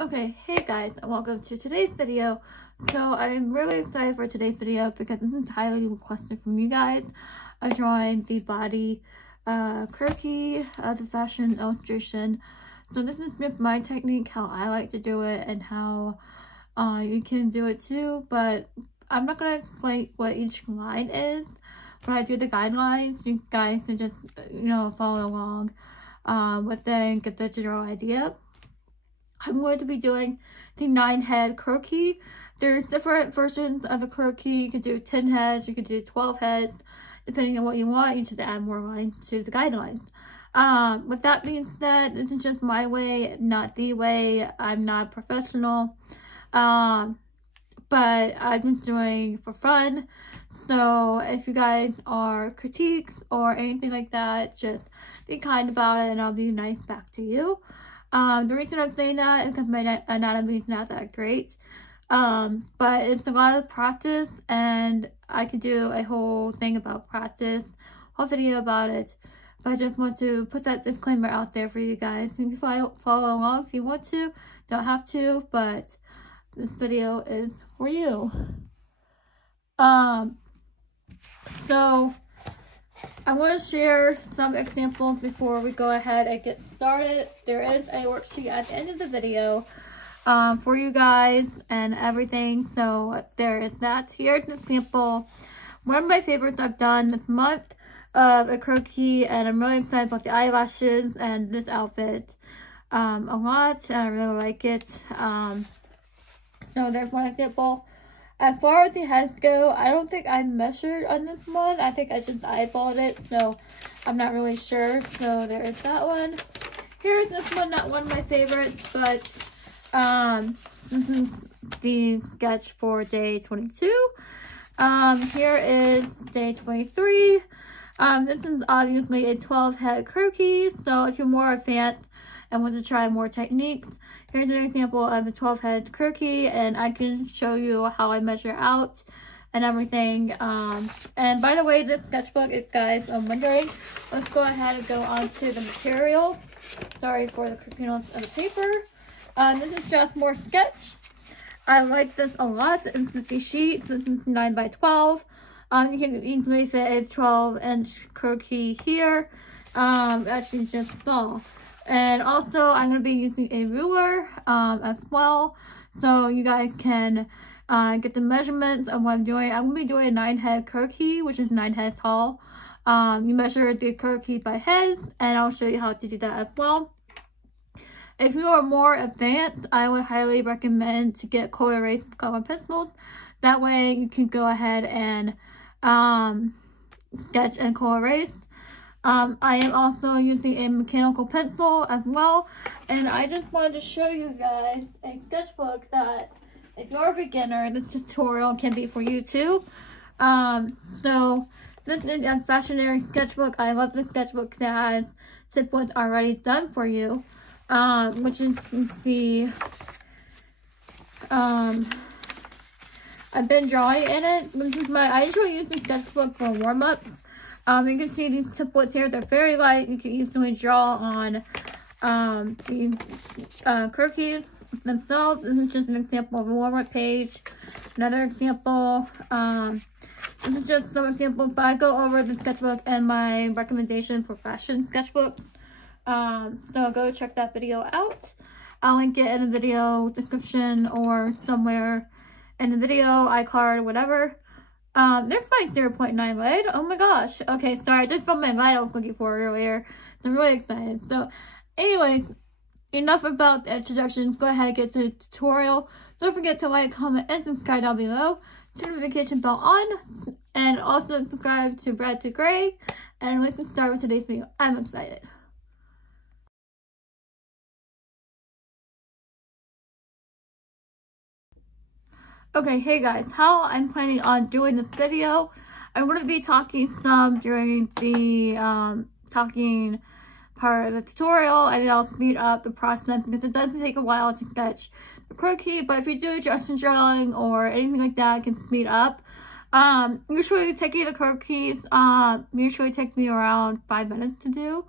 Okay, hey guys, and welcome to today's video. So I'm really excited for today's video because this is highly requested from you guys. I'm drawing the body croquis as a fashion illustration. So this is just my technique, how I like to do it, and how you can do it too. But I'm not going to explain what each line is. When I do the guidelines, you guys can just, follow along with it and get the general idea. I'm going to be doing the 9-head croquis. There's different versions of the croquis. You can do 10 heads, you can do 12 heads, depending on what you want. You should add more lines to the guidelines. With that being said, this is just my way, not the way. I'm not a professional, but I'm just doing for fun. So if you guys are critiques or anything like that, just be kind about it and I'll be nice back to you. The reason I'm saying that is because my anatomy is not that great. But it's a lot of practice, and I could do a whole thing about practice, whole video about it. But I just want to put that disclaimer out there for you guys. You can follow along if you want to, don't have to, but this video is for you. So I want to share some examples before we go ahead and get started. There is a worksheet at the end of the video for you guys and everything. So there is that. Here's an example. One of my favorites I've done this month of a croquis, and I'm really excited about the eyelashes and this outfit a lot, and I really like it. So there's one example. As far as the heads go, I don't think I measured on this one. I think I just eyeballed it, so I'm not really sure. So there is that one. Here's this one, not one of my favorites, but this is the sketch for day 22. Here is day 23. This is obviously a 12-head croquis, so if you're more advanced and want to try more techniques, here's an example of the 12-head croquis, and I can show you how I measure out and everything. And by the way, this sketchbook, if guys are wondering, let's go ahead and go on to the material. Sorry for the crookiness of the paper. This is just more sketch. I like this a lot. It's 50 sheets. This is 9 by 12. You can easily fit a 12-inch croquis here. Actually just small. And also, I'm going to be using a ruler as well, so you guys can get the measurements of what I'm doing. I'm going to be doing a 9-head croquis, which is 9 heads tall. You measure the croquis by heads, and I'll show you how to do that as well. If you are more advanced, I would highly recommend to get coil erased color pencils. That way, you can go ahead and sketch and coil erase. I am also using a mechanical pencil as well, and I just wanted to show you guys a sketchbook that if you're a beginner, this tutorial can be for you too. So this is a fashionary sketchbook. I love this sketchbook that has templates already done for you, which is the I've been drawing in it. This is I usually use this sketchbook for warm-ups. You can see these templates here, they're very light. You can easily draw on the croquis themselves. This is just an example of a warm-up page. Another example, this is just some examples, but I go over the sketchbook and my recommendation for fashion sketchbooks. So go check that video out. I'll link it in the video description or somewhere in the video, iCard, whatever. There's my 0.9 light. Oh my gosh. Okay, sorry, I just found my light I was looking for earlier. So I'm really excited. So, anyways, enough about the introduction. Go ahead and get to the tutorial. Don't forget to like, comment, and subscribe down below. Turn the notification bell on. And also subscribe to Red to Gray. And let's start with today's video. I'm excited. Okay, hey guys, how I'm planning on doing this video. I'm going to be talking some during the talking part of the tutorial, and then I'll speed up the process because it does take a while to sketch the croquis, but if you do just drawing or anything like that, it can speed up. Usually taking the croquis usually takes me around 5 minutes to do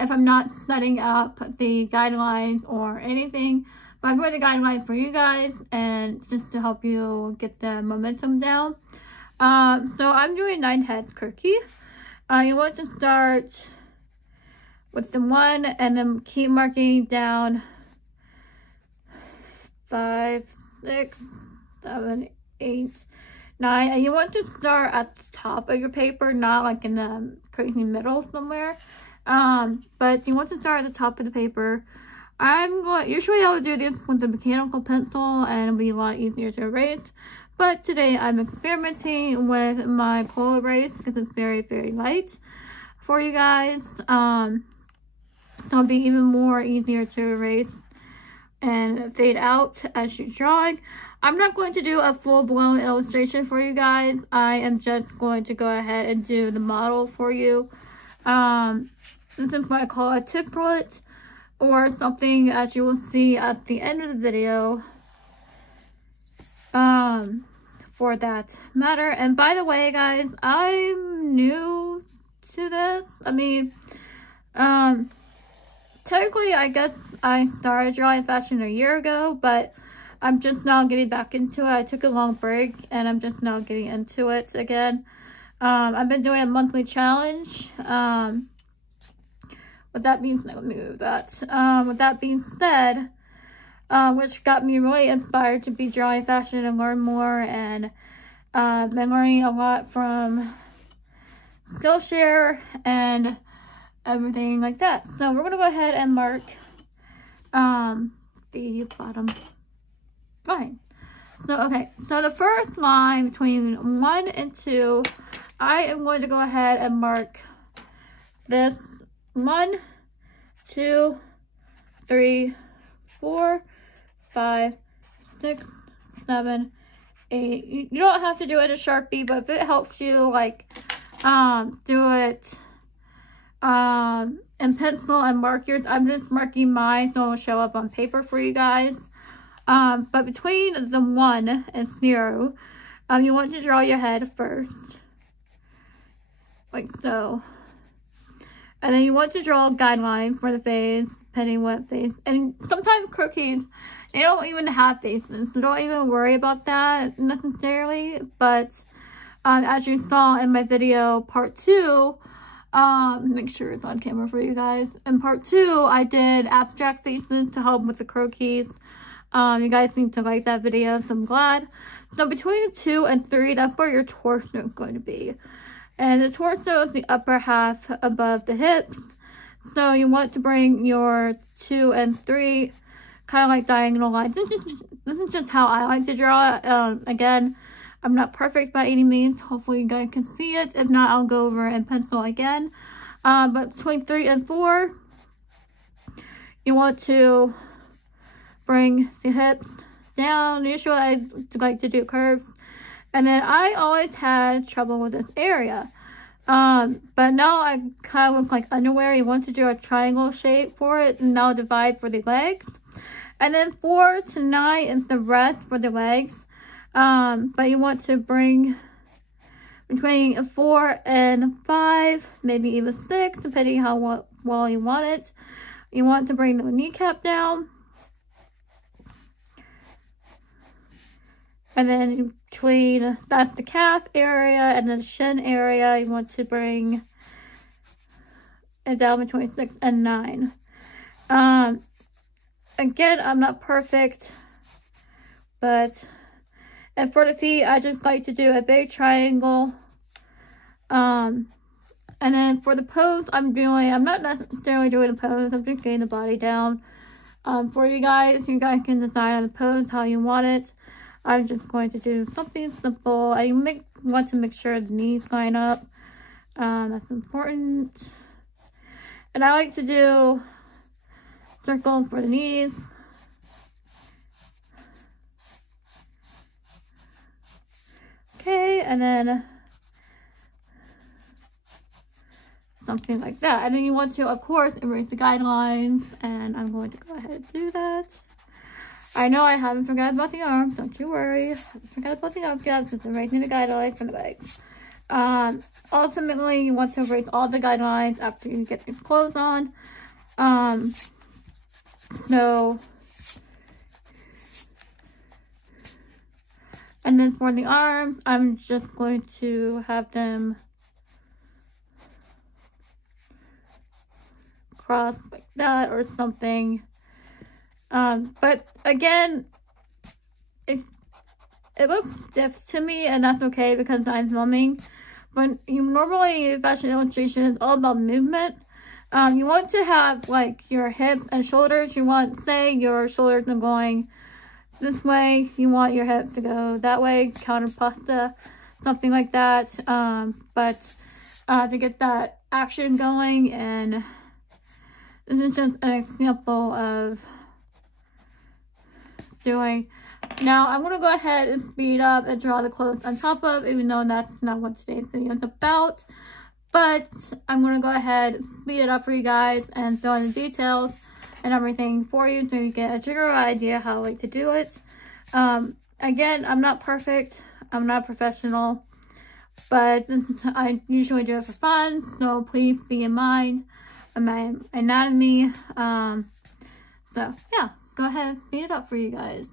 if I'm not setting up the guidelines or anything. But I'm doing the guidelines for you guys and just to help you get the momentum down. So I'm doing 9 heads Croquis. You want to start with the 1 and then keep marking down 5, 6, 7, 8, 9. And you want to start at the top of your paper, not like in the crazy middle somewhere. But you want to start at the top of the paper. Usually I would do this with a mechanical pencil and it'll be a lot easier to erase. But today I'm experimenting with my coal erase because it's very, very light for you guys. So it'll be even more easier to erase and fade out as you're drawing. I'm not going to do a full-blown illustration for you guys. I am just going to go ahead and do the model for you. This is what I call a template or something, as you will see at the end of the video. For that matter. And by the way, guys, I'm new to this. I mean, technically, I guess I started drawing fashion a year ago, but I'm just now getting back into it. I took a long break, and I'm just now getting into it again. I've been doing a monthly challenge. With that being said, let me move that. With that being said, which got me really inspired to be drawing fashion and learn more, and been learning a lot from Skillshare and everything like that. So we're gonna go ahead and mark the bottom line. So okay, so the first line between 1 and 2, I am going to go ahead and mark this 1, 2, 3, 4, 5, 6, 7, 8. You don't have to do it in a Sharpie, but if it helps you, like, do it in pencil and mark yours. I'm just marking mine so it'll show up on paper for you guys. But between the 1 and 0, you want to draw your head first, like so. And then you want to draw a guideline for the face, depending what face. And sometimes Croquis, they don't even have faces, so don't even worry about that necessarily. But as you saw in my video part 2, make sure it's on camera for you guys. In part 2, I did abstract faces to help with the Croquis. You guys seem to like that video, so I'm glad. So between 2 and 3, that's where your torso is going to be. And the torso is the upper half above the hips. So you want to bring your 2 and 3 kind of like diagonal lines. This is just how I like to draw it. Again, I'm not perfect by any means. Hopefully you guys can see it. If not, I'll go over and pencil again. But between 3 and 4, you want to bring the hips down. Usually I like to do curves. And then I always had trouble with this area. But now I kind of look like underwear. You want to do a triangle shape for it, and now divide for the legs. And then 4 to 9 is the rest for the legs. But you want to bring between 4 and 5, maybe even 6, depending how well you want it. You want to bring the kneecap down. And then between, that's the calf area, and then the shin area, you want to bring it down between 6 and 9. Again, I'm not perfect, but, and for the feet, I just like to do a big triangle. And then for the pose, I'm not necessarily doing a pose, I'm just getting the body down. For you guys can decide on the pose how you want it. I'm just going to do something simple. I want to make sure the knees line up. That's important. And I like to do circles for the knees. Okay, and then something like that. And then you want to, of course, erase the guidelines. And I'm going to go ahead and do that. I know I haven't forgotten about the arms, don't you worry. I haven't forgotten about the arms yet, since I'm erasing the guidelines from the legs. Ultimately, you want to erase all the guidelines after you get your clothes on. So, And then for the arms, I'm just going to have them cross like that or something. But again, it looks stiff to me, and that's okay because I'm filming. But normally fashion illustration is all about movement. You want to have like your hips and shoulders. You want, say your shoulders are going this way, you want your hips to go that way, counter pasta, something like that. But to get that action going, and this is just an example of doing. Now I'm going to go ahead and speed up and draw the clothes on top of, even though that's not what today's video is about. But I'm going to go ahead and speed it up for you guys and fill in the details and everything for you so you get a general idea how I like to do it. Again, I'm not perfect. I'm not professional. But I usually do it for fun. So please be in mind my anatomy. So yeah, go ahead and speed it up for you guys.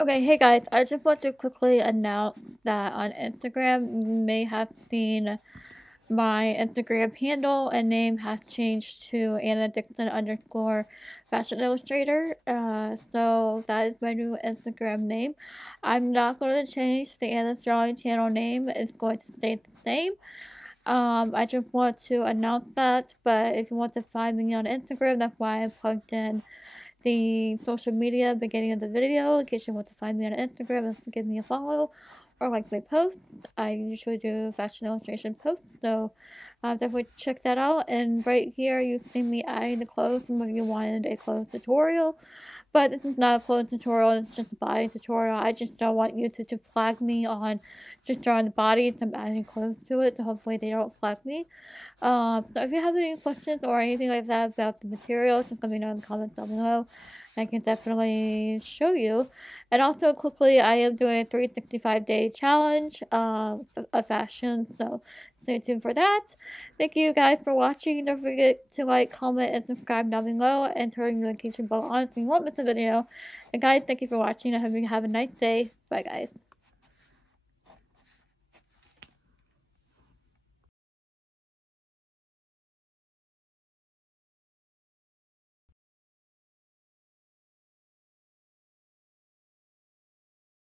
Okay, hey guys, I just want to quickly announce that on Instagram, you may have seen my Instagram handle and name has changed to Anna_Dixon_Fashion Illustrator. So that is my new Instagram name. I'm not going to change the Anna's Drawing channel name. It's going to stay the same. I just want to announce that, but if you want to find me on Instagram, that's why I plugged in the social media beginning of the video in case you want to find me on Instagram and give me a follow or like my posts. I usually do fashion illustration posts, so definitely check that out. And right here you see me adding the clothes when you wanted a clothes tutorial, but this is not a clothes tutorial, it's just a body tutorial. I just don't want you to flag me on just drawing the body, so I'm adding clothes to it, so hopefully they don't flag me. So if you have any questions or anything like that about the materials, just let me know in the comments down below. I can definitely show you. And also quickly, I am doing a 365-day challenge of fashion, so stay tuned for that. Thank you guys for watching. Don't forget to like, comment, and subscribe down below, and turn the notification bell on so you won't miss a video. And guys, thank you for watching. I hope you have a nice day. Bye guys.